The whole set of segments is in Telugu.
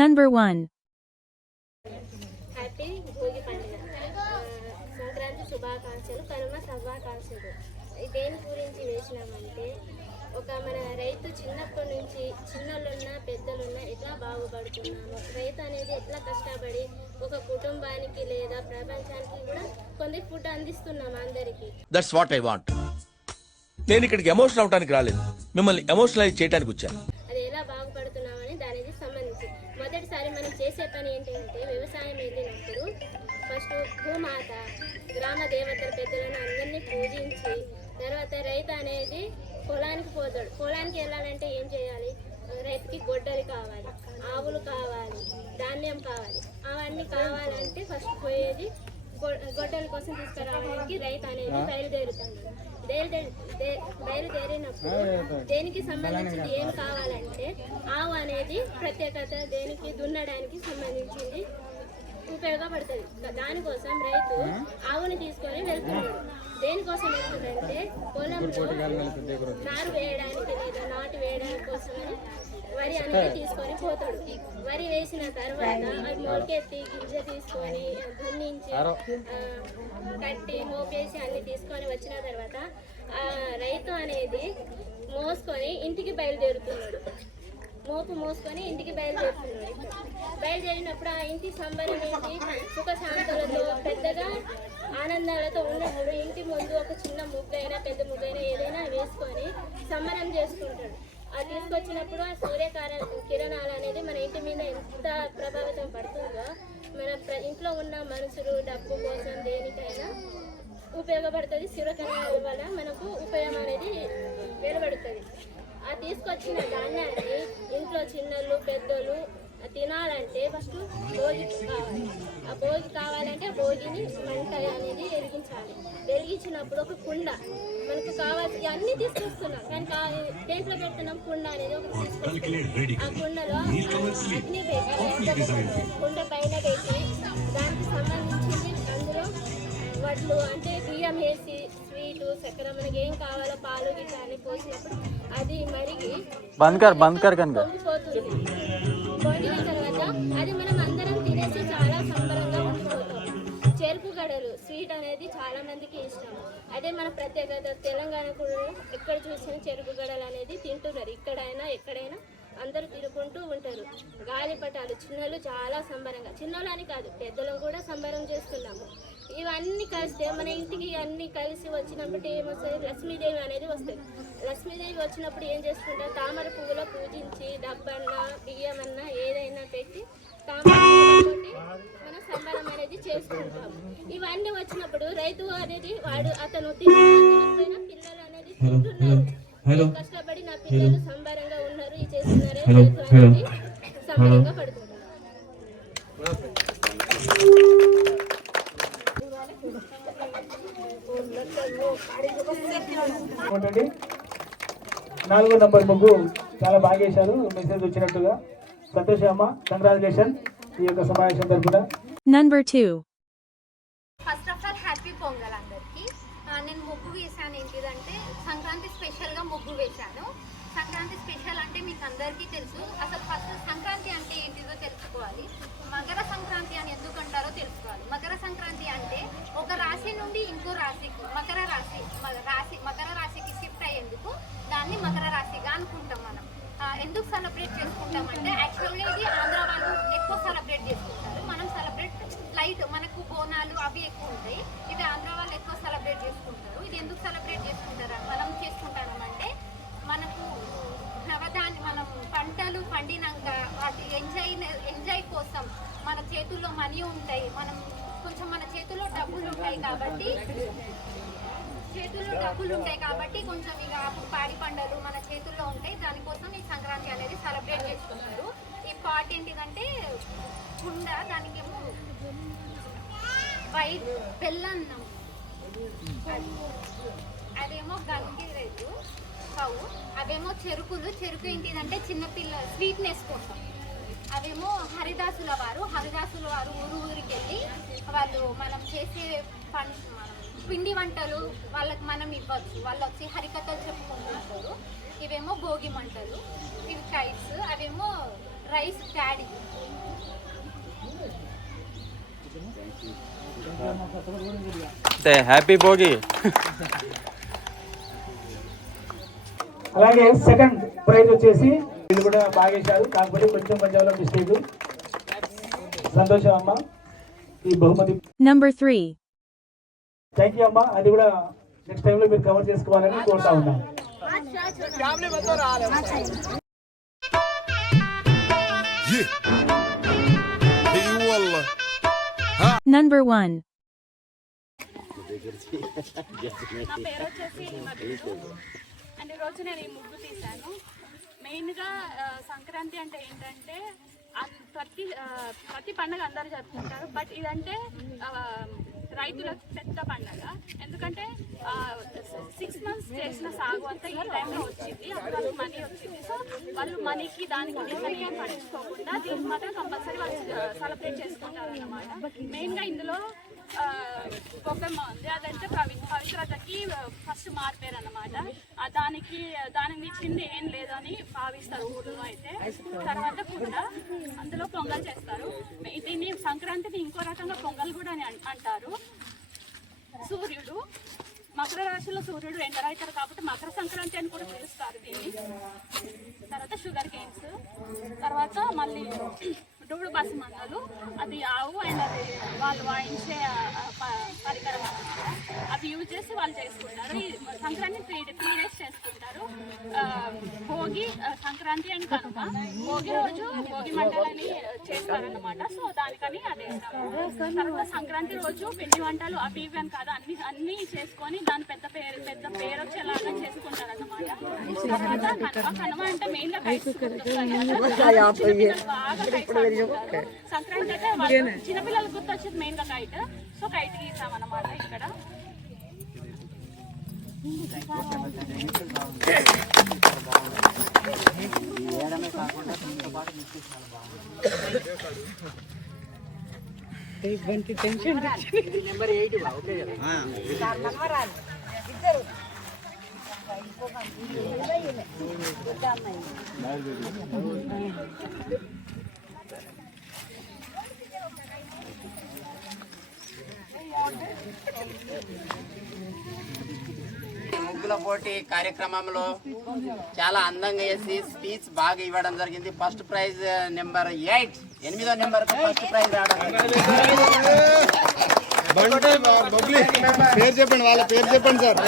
Number 1. హ్యాపీ భోగి పండుగ, సంక్రాంతి శుభాకాంక్షలు, కనుమ శుభాకాంక్షలు. దేని గురించి వేసినామంటే మన రైతు చిన్నప్పటి నుంచి చిన్నోళ్ళున్నా పెద్దలున్నా ఎట్లా బాగుపడుతున్నాము, రైతు అనేది ఎట్లా కష్టపడి ఒక కుటుంబానికి లేదా ప్రపంచానికి కూడా కొన్ని ఫుడ్ అందిస్తున్నాము అందరికీ. That's what I want. నేను ఇక్కడికి ఎమోషనల్ అవడానికి రాలేదు, మిమ్మల్ని ఎమోషనలైజ్ చేయడానికి వచ్చాను. అది ఎలా బాగుపడుతున్నామని దానికి సంబంధించి మొదటిసారి మనం చేసే పని ఏంటంటే వ్యవసాయం వెళ్ళినప్పుడు ఫస్ట్ భూమాత గ్రామ దేవతల పెద్దలను అందరినీ పూజించి తర్వాత రైతు అనేది పొలానికి పోతాడు. పొలానికి వెళ్ళాలంటే ఏం చేయాలి, రైతుకి గొడ్డలి కావాలి, ఆవులు కావాలి, ధాన్యం కావాలి. అవన్నీ కావాలంటే ఫస్ట్ పోయేది గొడ్డల కోసం తీసుకురావడానికి రైతు అనేది బయలుదేరుతాడు. బయలుదేరినప్పుడు దేనికి సంబంధించింది ఏమి కావాలంటే ఆవు అనేది ప్రత్యేకత దేనికి దున్నడానికి సంబంధించింది ఉపయోగపడుతుంది. దానికోసం రైతు ఆవుని తీసుకొని వెళ్తున్నాడు. దేనికోసం వెళ్తుందంటే పొలంలో నారు వేయడానికి లేదా నాటు వేయడానికి కోసమని వరి అనేది తీసుకొని పోతాడు. వరి వేసిన తర్వాత అది మొలకెత్తి గింజ తీసుకొని దున్నించి కట్టి మోపేసి అన్ని తీసుకొని వచ్చిన తర్వాత రైతు అనేది మోసుకొని ఇంటికి బయలుదేరుతున్నాడు. మోపు మోసుకొని ఇంటికి బయలుదేరుతున్నాడు. బయలుదేరినప్పుడు ఆ ఇంటి సంబరం ఏంటి, సుఖ శాంతులతో పెద్దగా ఆనందాలతో ఉన్నప్పుడు ఇంటి ముందు ఒక చిన్న ముగ్గైనా పెద్ద ముగ్గైనా ఏదైనా వేసుకొని సంబరం చేసుకుంటాడు. అది తీసుకొచ్చినప్పుడు ఆ కిరణాలు అనేది మన ఇంటి మీద ఎంత ప్రభావితం పడుతుందో మన ఇంట్లో ఉన్న మనుషులు డబ్బు కోసం దేనికైనా ఉపయోగపడుతుంది. సూర్యకిరణాల వల్ల మనకు ఉపయోగం అనేది వెలువడుతుంది. ఆ తీసుకొచ్చిన ధాన్యాన్ని ఇంట్లో చిన్నలు పెద్దలు తినాలంటే ఫస్ట్ భోగి కావాలి. ఆ భోగి కావాలంటే ఆ భోగిని మంట అనేది వెలిగించాలి. వెలిగించినప్పుడు ఒక కుండ మనకు కావాల్సి అన్నీ తీసుకొస్తున్నాం, కానీ దేంట్లో పెడుతున్నాం కుండ అనేది ఒకటి తీసుకొస్తున్నాం. ఆ కుండలో అగ్ని పెట్టి కుండ పైన పెట్టి దానికి సంబంధించింది అందులో వడ్లు అంటే బియ్యం వేసి స్వీటు చక్కెర మనకి ఏం కావాలో పాలు గిట్ల అని పోసినప్పుడు అది మరిగి పొంగిపోతుంది. పొంగిన తర్వాత అది మనం అందరం తినేసి చాలా సంబరంగా ఉండిపోతాం. చెరుకు గడలు స్వీట్ అనేది చాలా మందికి ఇష్టం. అదే మన ప్రత్యేకత. తెలంగాణ కూడా ఎక్కడ చూసినా చెరుకు గడలు అనేది తింటున్నారు. ఇక్కడైనా ఎక్కడైనా అందరూ తినుకుంటూ ఉంటారు. గాలిపటాలు చిన్నలు చాలా సంబరంగా, చిన్నలు అని కాదు పెద్దలు కూడా సంబరం చేస్తున్నాము. ఇవన్నీ కలిస్తే మన ఇంటికి అన్నీ కలిసి వచ్చినప్పుడు ఏమొస్తుంది, లక్ష్మీదేవి అనేది వస్తుంది. లక్ష్మీదేవి వచ్చినప్పుడు ఏం చేసుకుంటారు, తామర పువ్వులో పూజించి డబ్బన్నా బియ్యమన్నా ఏదైనా పెట్టి తామర పువ్వులతోటి మన సంబరం అనేది చేసుకుంటాము. ఇవన్నీ వచ్చినప్పుడు రైతు అనేది అతను తినకపోయినా పిల్లలు అనేది తింటున్నారు. కష్టపడి నా పిల్లలు సంబరంగా ఉన్నారు, ఈ చేస్తున్నారే రైతు అనేది సంబరంగా పడుతున్నారు. 4వ నంబర్ ముగ్గు చాలా బాగా వేశారు. మెసేజ్ వచ్చినట్టుగా సంతోషమ్మ, కంగ్రాచులేషన్ ఈ యొక్క సమావేశం తరపున. Number 2. First of all happy pongal అందరికి. నేను ముగ్గు వేసాను. ఏంటిదంటే సంక్రాంతి స్పెషల్గా ముగ్గు వేశాను. సంక్రాంతి స్పెషల్ అంటే మీకు అందరికీ తెలుసు. అసలు ఫస్ట్ సంక్రాంతి అంటే ఏంటిదో తెలుసుకోవాలి. మకర సంక్రాంతి అని ఎందుకంటారో తెలుసుకోవాలి. మకర సంక్రాంతి అంటే ఒక రాశి నుండి ఇంకో రాశికి మకర రాశికి షిఫ్ట్ అయ్యేందుకు దాన్ని మకర రాశిగా అనుకుంటాం. మనం ఎందుకు సెలబ్రేట్ చేసుకుంటామంటే యాక్చువల్గా ఇది ఆంధ్ర వాళ్ళు ఎక్కువ సెలబ్రేట్ చేసుకుంటారు. మనం సెలబ్రేట్ లైట్ మనకు బోనాలు అవి ఎక్కువ ఉంటాయి. ఇది ఆంధ్ర వాళ్ళు ఎక్కువ సెలబ్రేట్ చేసుకుంటారు. ఇది ఎందుకు సెలబ్రేట్ చేసుకుంటారు మనం చేసుకుంటామంటే మనకు మనం పంటలు పండినాక వాటి ఎంజాయ్ కోసం మన చేతుల్లో మనీ ఉంటాయి, మన చేతుల్లో డబ్బులు ఉంటాయి కాబట్టి కొంచెం ఇక పాడి పంటలు మన చేతుల్లో ఉంటాయి. దానికోసం ఈ సంక్రాంతి అనేది సెలబ్రేట్ చేసుకుంటారు. ఈ పాట ఏంటిదంటే కుండ, దానికేమో వైట్ బెల్లన్నం, అదేమో గంగిరెద్దు కవు, అవేమో చెరుకు ఏంటిదంటే చిన్నపిల్ల స్వీట్నెస్ కోసం. అవేమో హరిదాసుల వారు ఊరికి వెళ్ళి వాళ్ళు మనం చేసే పిండి వంటలు వాళ్ళకి మనం ఇవ్వచ్చు. వాళ్ళు వచ్చి హరికథలు చెప్పుకుంటుంటారు. ఇవేమో భోగి మంటలు. ఇవి కైట్స్, అవేమో రైస్ ప్యాడీ. హ్యాపీ భోగి. అలాగే సెకండ్ ప్రైజ్ వచ్చేసి వీళ్ళు కూడా బాగా వేశారు, కాకపోతే కొంచెం పంజాబ్లో మిస్టేక్. సంతోషం అమ్మ, ఈ బహుమతి. Number 3. థ్యాంక్ యూ అమ్మ, అది కూడా నెక్స్ట్ టైంలో మీరు కవర్ చేసుకోవాలని కోరుతా ఉన్నాను. Number 1. నా పేరు వచ్చేసి మధు అండ్ ఈరోజు నేను ఈ ముగ్గు తీశాను. మెయిన్గా సంక్రాంతి అంటే ఏంటంటే ప్రతి పండుగ అందరూ జరుపుకుంటారు, బట్ ఇదంటే రైతులకు పెద్ద పండుగ. ఎందుకంటే 6 months చేసిన సాగు అంతా ఈ టైంలో వచ్చింది, అప్పుడు వాళ్ళకి మనీ వచ్చింది. సో వాళ్ళు మనీకి దానికి దీనికి ఏం పట్టించుకోకుండా దీనికి మాత్రం కంపల్సరీ వాళ్ళు సెలబ్రేట్ చేసుకుంటారు అన్నమాట. మెయిన్గా ఇందులో గొప్పమ్మ ఉంది, అదంటే పవిత్రతకి ఫస్ట్ మారిపోయారు అన్నమాట. దానికి మించింది ఏం లేదని భావిస్తారు ఊళ్ళో అయితే. తర్వాత కూడా అందులో పొంగల్ చేస్తారు. దీన్ని సంక్రాంతిని ఇంకో రకంగా పొంగల్ కూడా అని అంటారు. సూర్యుడు మకర రాశిలో సూర్యుడు ఎంటర్ అవుతారు కాబట్టి మకర సంక్రాంతి అని కూడా పిలుస్తారు దీన్ని. తర్వాత షుగర్ కేన్స్, తర్వాత మళ్ళీ డూడు బస్ మండలు, అది ఆవు అండ్ అది వాళ్ళు వాయించే పరికరం అన్నమాట. అవి యూజ్ చేసి వాళ్ళు చేసుకుంటారు. ఈ సంక్రాంతి 3 days చేసుకుంటారు. భోగి, సంక్రాంతి అండ్ కనుమ. భోగి రోజు భోగి మంటలని చేస్తారన్నమాట. సో దానికని అది వేస్తారు. తర్వాత సంక్రాంతి రోజు పిండి వంటలు అవి ఇవి అని కాదు, అన్ని చేసుకొని దాని పెద్ద పేరు వచ్చేలాగా చేసుకుంటారు అన్నమాట. తర్వాత కనుమ అంటే మెయిన్ గా కైట్స్ బాగా కైట్స్. సంక్రాంతి అయితే చిన్నపిల్లలకు గుర్తొచ్చేది మెయిన్ గా కైట్. సో కైట్ గీసాం అన్నమాట ఇక్కడ. ముగ్గుల పోటీ కార్యక్రమంలో చాలా అందంగా చేసి స్పీచ్ బాగా ఇవ్వడం జరిగింది. ఫస్ట్ ప్రైజ్ నెంబర్ 8, 8వ నెంబర్ ఫస్ట్ ప్రైజ్ రావడం పేరు చెప్పండి, వాళ్ళ పేరు చెప్పండి సార్.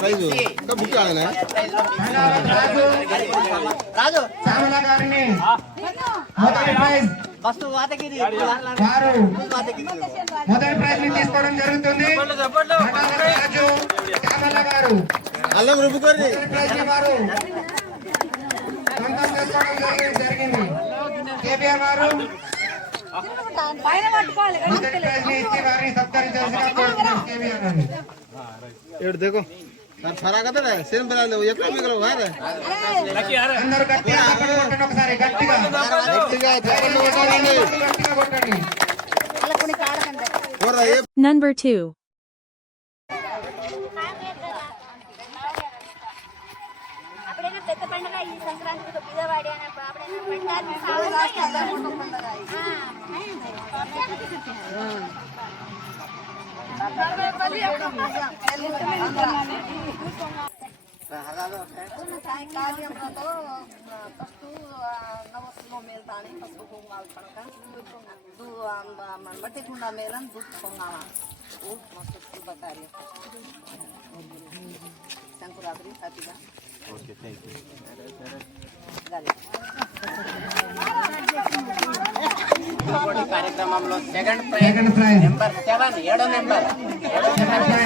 ప్రైజ్ రాజు ఫస్ట్ వాతగిరి మొదటి ప్రైజ్ తీసుకోవడం జరుగుతుంది. అల్లం రుబ్బుకోండి. జరిగింది. కేబీఆర్ వారు మొదటి ప్రైజ్ ఇచ్చి వారిని సత్కరించాల్సిన కోరుతున్నాం. కేబీఆర్ గారిని ఏడు దేకో సార్ ఫరాగత సేమ్ బరాలు ఎక్కడ మిగల వారే అందరూ గట్టిగా చప్పట్లు కొట్టండి. ఒకసారి గట్టిగా చప్పట్లు కొట్టాలండి. గట్టిగా కొట్టండి. Number 2. అప్పుడైనా పెద్ద పండుగ ఈ సంక్రాంతికి బిదవాడి కార్యంలో ఫస్ట్ నవస్సులో మేల్తాని పసుపు కుంగాలు పడక బట్టి కుండా మేలని దుడ్డు పొంగాల మస్తు శుభకార్యం. సంకురాత్రి హ్యాపీగా. Okay, thank you. కార్యక్రమంలో సెకండ్ ప్రైజ్ నెంబర్ 7, 7వ నెంబర్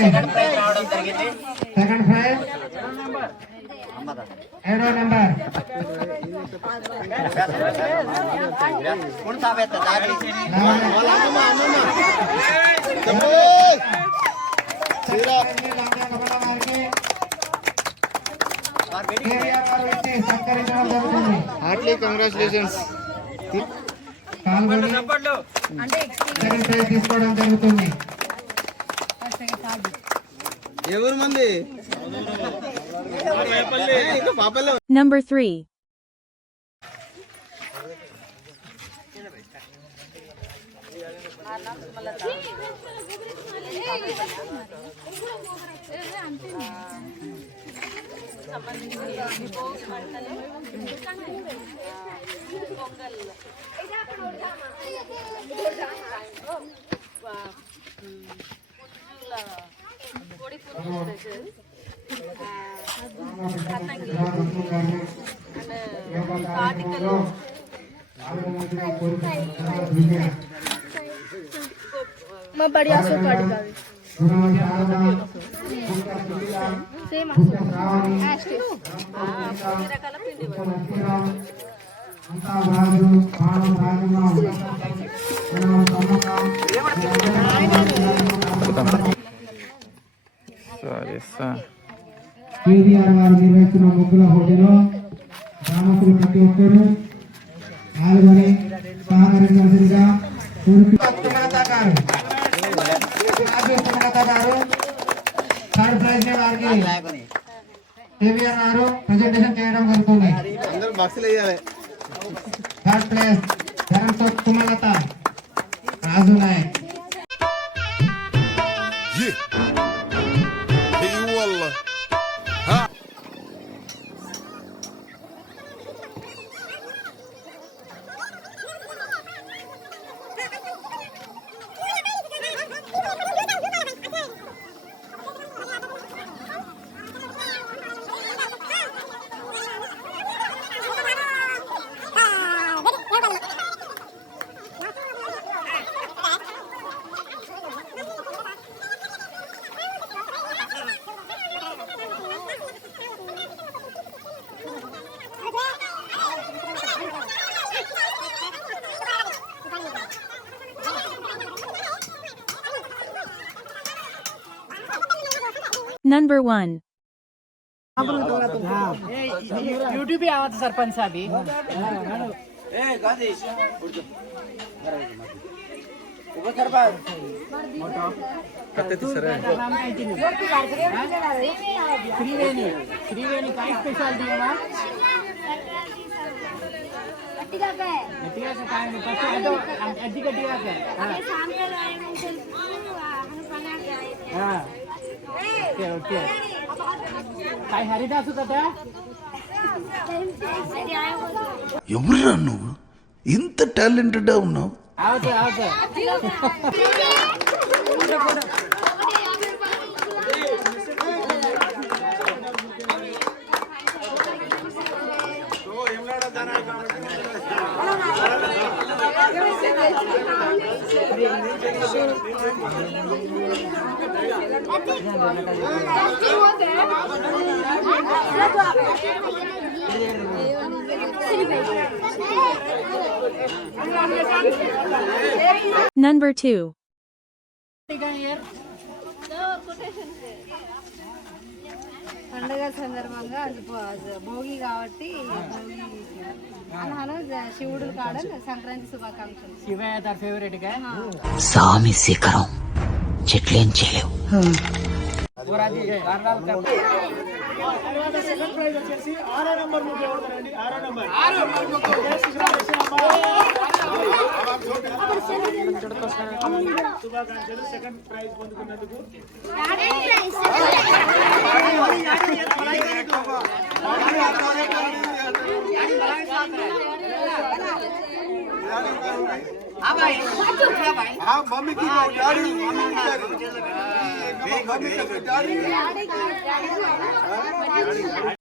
సెకండ్ ప్రైజ్ రావడం జరిగింది. సెకండ్ ప్రైజ్ 7వ number Hartley congratulations. Second prize తీసుకోవడం జరుగుతుంది. ఎవరు మంది Number 3. సంబంధించి భోగి మంటలు పొంగల్ పొడి పువ్వులు స్పెషల్ పతంగి కాటికలు మా బడి ఆసో కాడి కాదు సేమ్ రకాల పిండి కేవీఆర్ వారు నిర్వహిస్తున్న ముగ్గుల పోటీలో గ్రామస్తులు ప్రతి ఒక్కరూ పాల్గొని సహకరించాల్సిందిగా థర్డ్ ప్రైజ్ ని వారికి కేవీఆర్ గారు ప్రెజెంటేషన్ చేయడం జరుగుతుంది. అందరూ బాక్సులు వేయాలి. థర్డ్ ప్లేస్ ధరంతో సుమలత రాజు నాయక్. Number 1. यूट्यूब पे आवा था सरपंच साहब ही त्रिवेणी काय स्पेशालिटी है ना गट्टिगा से काय नहीं पता है तो अड्डी गट्टिगा से हां ओके ओके काय हरिदास కదా ఎవరురా నువ్వు ఇంత టాలెంటెడ్ ఉన్నావు? आवते आवते Number 2. పండుగ సందర్భంగా భోగి కాబట్టి అన్నాను శివుడు కాడ సంక్రాంతి శుభాకాంక్షలు. శివయ్య తార్ ఫేవరెట్ గా స్వామి శిఖరం చెట్లేం చేయలేవు. సెకండ్ ప్రైజ్ వచ్చేసి 6వ నంబర్ ముగ్గు ఎవరుతారండి? 6వ నంబర్ శుభాకాంక్షలు. సెకండ్ ప్రైజ్ పొందుకున్నందుకు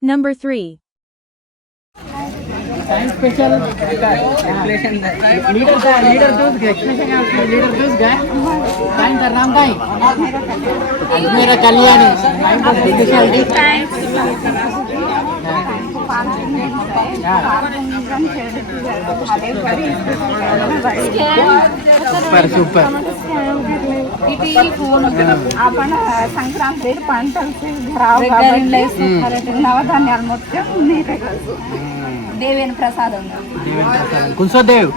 Number 3. साइंस स्पेशल लीडर दूस का एक्सप्रेशन है लीडर दूस का साइंस का नाम काय मेरा कल्याणी स्पेशलिटी సూపర్ సూపర్ इटी फोन आपण संक्रांति पंटलचे घराव नवधान्याలు మొత్తం నీటే देवेन प्रसादम कुणसो देव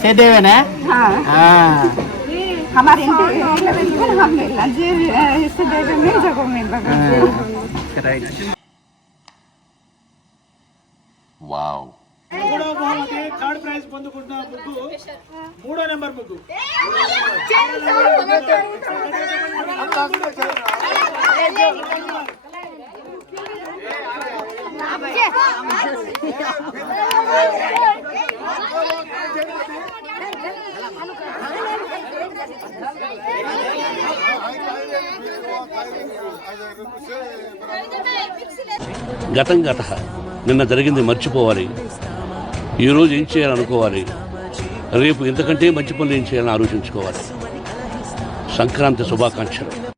से देवेन है हाँ हमारे इंटर हम मिलना जी इससे देवे मिल जगो मिल राइट వావ్. మూడవ బహుమతి థర్డ్ ప్రైజ్ పొందుకుంటున్న ముగ్గు 3వ నంబర్ ముగ్గు. గతం గత నిన్న జరిగింది మర్చిపోవాలి, ఈరోజు ఏం చేయాలనుకోవాలి, రేపు ఇంతకంటే మంచి పనులు ఏం చేయాలని ఆలోచించుకోవాలి. సంక్రాంతి శుభాకాంక్షలు.